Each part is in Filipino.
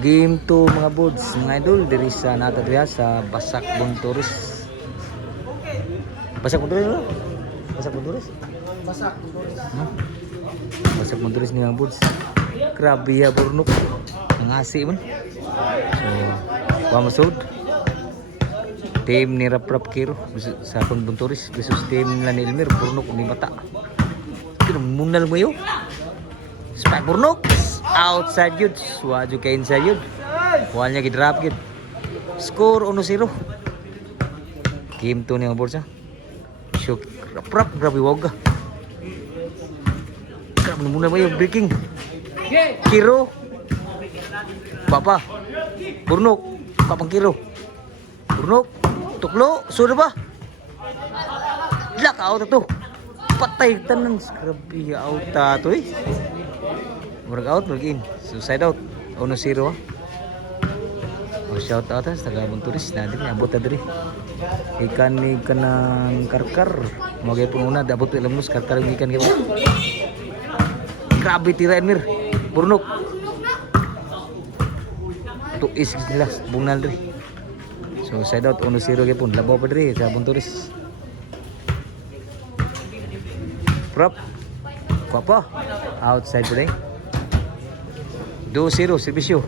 Game 2 mga buds, mga idol, diri sa natadriya sa Basak Bunturis. Basak Bunturis no? Basak Bunturis? Basak, Bunturis. Basak Bunturis ni mga buds. Grabe ya burnok. Ang hasi man. So, masud. Team ni Rap Kiro sa akong Bunturis versus team nila ni Elmer burnok ni mata. Kinumunal mo yun. Spike burnok. Outside yun. Swadyo ka inside yun. Wala niya gidrap yun. Score 1-0. Game 2 niya ang borsa. Shook. Rap. Grabe wag ka. Grabe muna ba yung breaking. Kiro. Papa. Burnok. Papang Kiro. Burnok. Tuklo. Sudah ba? Lock out na to. Patay tanan. Grabe out na to eh. Work out, work in. So side out. 1-0 ah. Shout out sa taga Bunturis na din abot na diri. Ikan ni kanang karkar. Magay pun una abot ilang mus karkar ikan gyud. Grabe tira Emir. Burnok. Tuis nila bungal diri. So side out 1-0 gyud pun labaw pa diri sa Bunturis. Prop. Kuapa. Outside today. 2-0 serbisyo.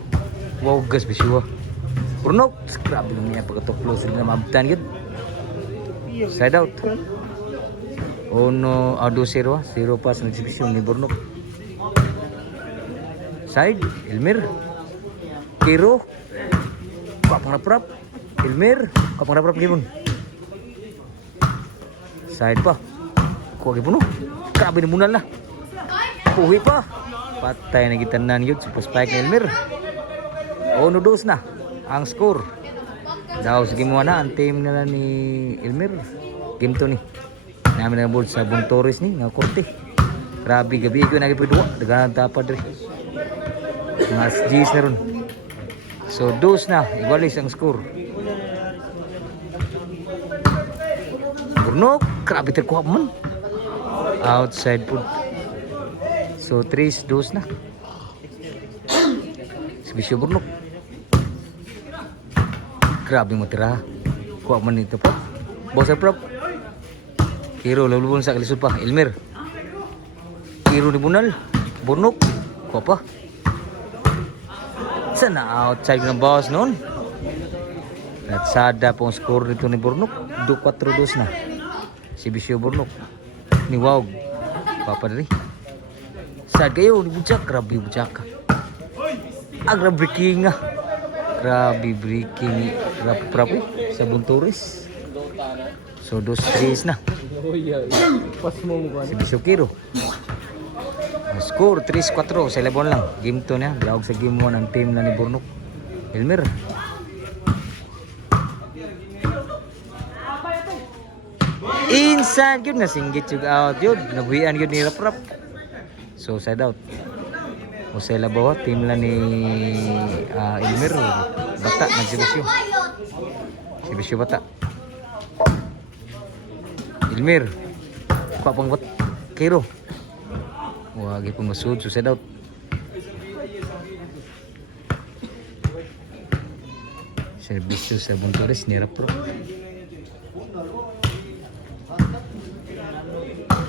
Wow, gas bisyo. Burnok. Grabe naman niya pagkatuklo sila na mabtan yun. Side out. 2-0 0 pa sa nagsibisyo ni Burnok. Side. Elmer. Kiro. Kapang naprap. Elmer. Kapang naprap gipon. Side pa. Kuha gipon no. Grabe na muna na. Puhi pa. Patay na gitanan yun. Super spike ni Elmer. 1-2 na. Ang score. Daw sa game 1 na. Ang team nila ni Elmer. Game 2 ni. Namin na board sa Bunturis ni. Nga korte. Grabe gabi ko naging pwede. Daganan tapad rin. Mga G's na ron. So 2 na. Iwalis ang score. Burnok. Grabe terkuha man. Outside food. So 3-2 na. Sebisyo Burnok. Grabe mo tira. Kuha man ito po. Bosa prop. Kiro lulubon sa kalisod pa. Elmer. Kiro ni Bunal. Burnok. Kuha pa. Sana outside ng boss noon. At sada pong score dito ni Burnok. 2-4-2 na. Sebisyo Burnok. Ni Wawg. Papadali. Sad kayo, bujak, grabe bujak. Grabe breaking nga. Grabe breaking. Grabe sa Bunturis. So 2-3 na. Pas mo mo Si Bisokiro. Score 3-4 sa labon lang. Game 2 na. Biawag sa game 1 ang team na ni Burnok. Elmer. Inside yun. Nasinggit yung out yun. Nabuhian yun ni Rap. So side out. Jose Labawa, team lang ni Elmer. Bata, nagsibisyo. Sibisyo bata. Elmer. Papang bat. Kiro. Wagi pong masud. So side out. Serbisyo sa Bunturis ni Rapro.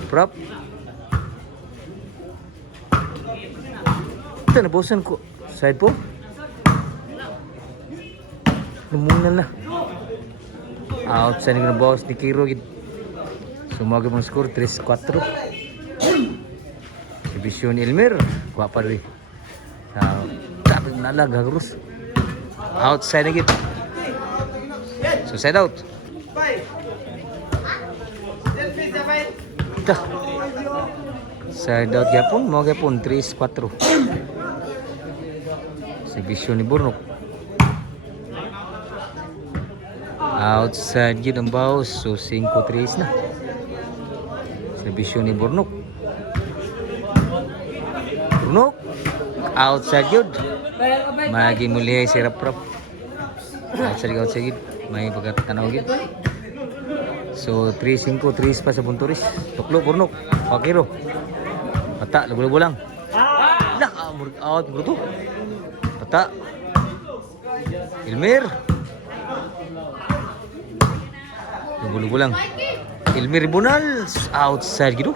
Prop. Ito, nabusan ko. Side po. Lumunal na. Outside ng boss ni Kiro. Sumagi mong score 3-4. Sebisyo ni Elmer. Kuha pa rin. Grabe mo nalag. Hagrus. Outside na git. So side out. Ito. Side out yapon. Mga yapon 3-4. Sebisyo ni Burnok. Outside yun ang bawas. So 5-3 na. Sebisyo ni Burnok. Burnok. Outside yun. Magi muli si Rap. Outside yun. May pagkatanaw yun. So 3-5, 3 pa sa Bunturis. Tuklo, Burnok. Pakiro. Pata, labu-labu lang. Out, bro to. Pata. Elmer. Lugo-lugo lang. Elmer Bunal outside gitu.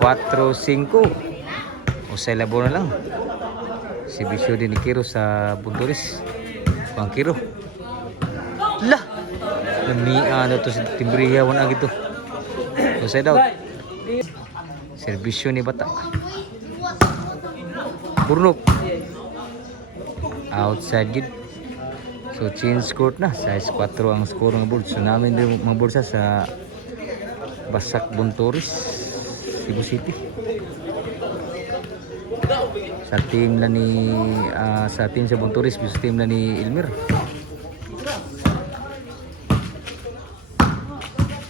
4-5. O sa labo na lang. Si Bisyo din ni Kiro sa Bunturis. Bang Kiro. Lah. Namia na to si Timbriya wana gitu. O sa daw. Serbisyo ni bata. Burnok. Outside gid. So change court na. Size 4 ang score ng Bulls. So namin din mga bulsa sa Basak Bunturis, Cebu City. Sa team na ni sa team sa Bunturis sa team na ni Elmer.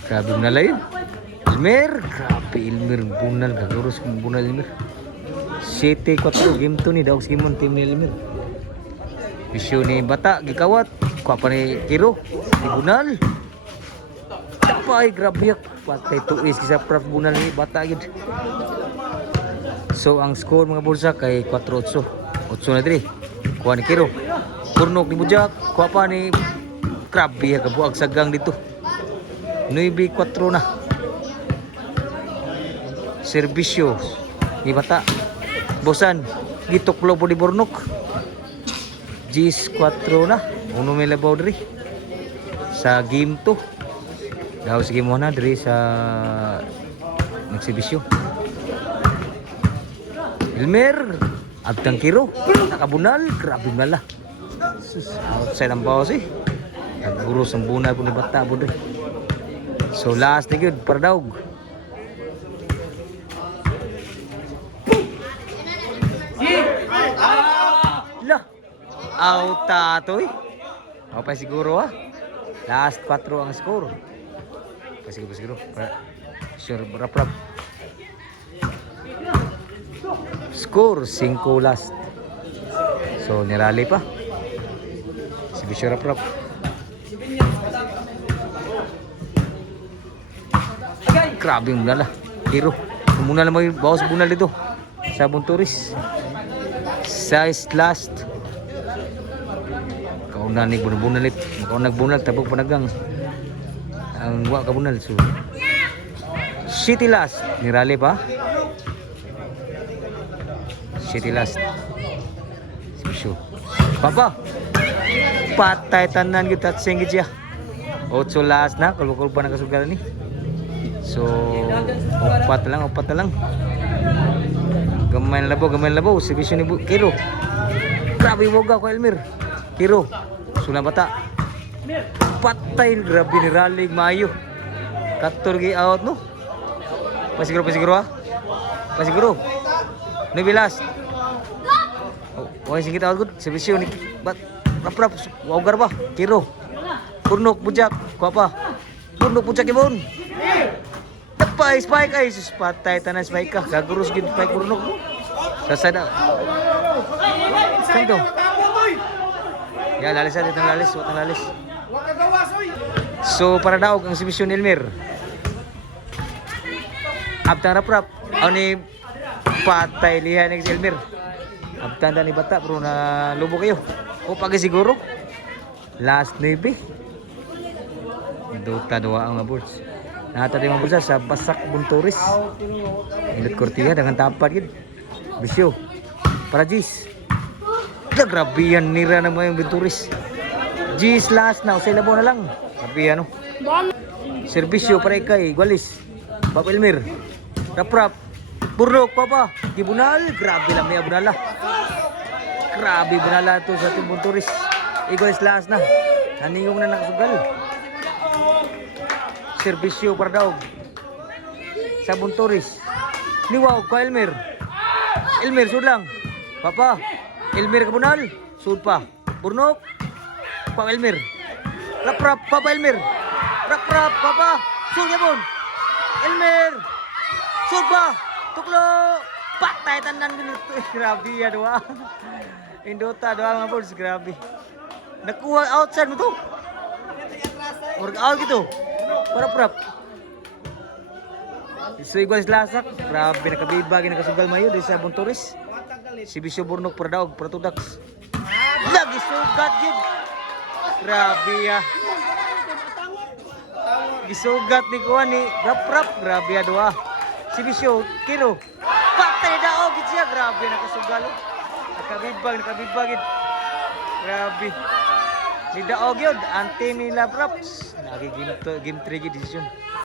Grabe na lang Elmer, grabe Elmer bunal kagurus kung bunal Elmer. 7-4 game to ni daog game on team ni Elmer. Bisyo ni bata gikawat, kuha pa ni Kiro, ni bunal. Tapay grabe yak, patay tuis kisa praf bunal ni bata gid. So ang score mga bulsa kay 4-8. 8 na diri. Kuha ni Kiro. Purnok ni Bujak, kuha pa ni grabe yak kabuag sagang dito. 9-4 na. Serbisyo ni bata. Bosan gituklo po di Burnok. Gis 4 na. Uno may labaw diri. Sa game 2. Daw sa game 1 na diri sa nagsibisyo. Elmer Abtang Kiro nakabunal. Grabe mala. Outside ang bawas eh. Nagburos ang bunal po ni bata po diri. So last ni good para daog. Lah. Auta to eh. Apa siguro ah. Last 4 ang score. Siguro. Sure rap. Score 5 last. So nirali pa. Sige sure rap. Grabe yung bunal lah. Kiro. Muna lang may bawas bunal dito. Sa Bunturis. Size last. Kauna ni bunal-bunalit. Kauna nagbunal tabog panagang. Ang wa ka bunal. So City last. Nirali pa. City last. Sure. Papa. Patay tanan kita at siya. 8 last na. Kalukul pa nakasugalan ni. So, upat na lang. Gamay na labaw. Servisyo ni Kiro. Grabe boga ko Elmer. Kiro. Suna bata. Patay. Grabe ni Ralig Mayo. Katurgi out no. Pasiguro ah. Pasiguro. Nabilas. Why singkit out good. Servisyo ni Rap. Waugar ba? Kiro. Purnok Bujak. Kuha pa. Purnok Bujak ibon. Spike ay sus patay tanan spike ka gagurus gid spike Purnok sasada kendo ya lalis dito lalis so para daog ang submission Elmer abtang rap ani patay lihan ni Elmer abtang ni bata pero na lubo kayo o pagi siguro last 9 Dota 2 ang bulls. Nata di mga bulsa sa Basak Bunturis. Ilit Cortia dengan tapat gid. Bisyo. Para Gis. Grabe yan nira ng mga Bunturis. Gis last na sa labo na lang. Grabe ano. Serbisyo para kay Gualis. Pap Elmer. Rap. Burnok papa. Gibunal. Grabe lang may bunala. Grabe bunala to sa Bunturis. Igualis last na. Naningong na nakasugal. Serbisyo para daog sa Bunturis. Niwaw ko Elmer. Elmer sud lang. Papa. Elmer kabunal. Sud pa. Burnok. Pa Elmer. Rap Papa Elmer. Rap Papa. Sud yabon. Elmer. Sud pa. Tuklo. Patay tanan minuto. Grabe ya doa. Indota doa mga boys. Grabe. Nakuha outside mo to. Work out gitu. Prap. So igual lasak, grabe nakabibag nakasugal mayo di sa Bunturis. Si Bisyo Burnok para daog para tudax. Lagi sugat yun. Grabe ya. Gisugat ni kuan ni Gaprap. Grabe ya doa. Si Bisyo, Kiro. Patay daog gid siya. Grabe nakasugalo. Nakabibag. Grabe. Si daog yun. Ante ni Lapraps. Nagi game 3 decision.